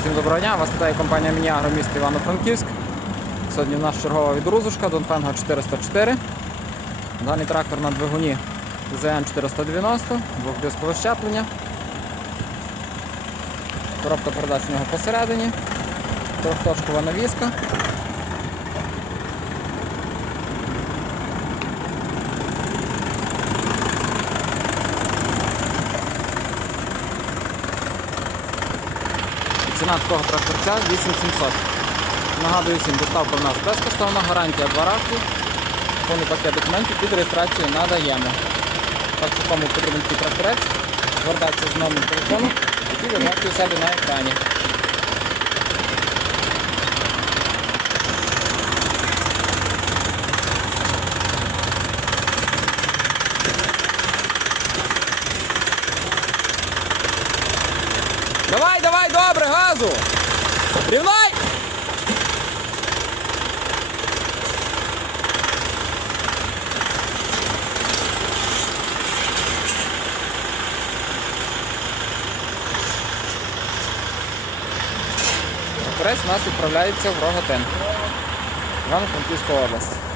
Всім доброго дня, вас вітає компанія Мініагро місто Івано-Франківськ. Сьогодні у нас чергова відрузушка Донфенга 404. Даний трактор на двигуні ЗН 490, двохдискове щеплення. Коробка передач у нього посередині, трьохточкова навіска. Ціна такого тракторця 8700. Нагадую всім, доставка в нас безкоштовна, гарантія 2 роки. Повний пакет документів під реєстрацію надаємо. Так що кому потрібен такий тракторець, звертайтеся з номером телефону, який ви бачите у себе на екрані. Давай, давай, газу! Рівнай! Тракторець у нас відправляється в Рогатин, Івано-Франківська область.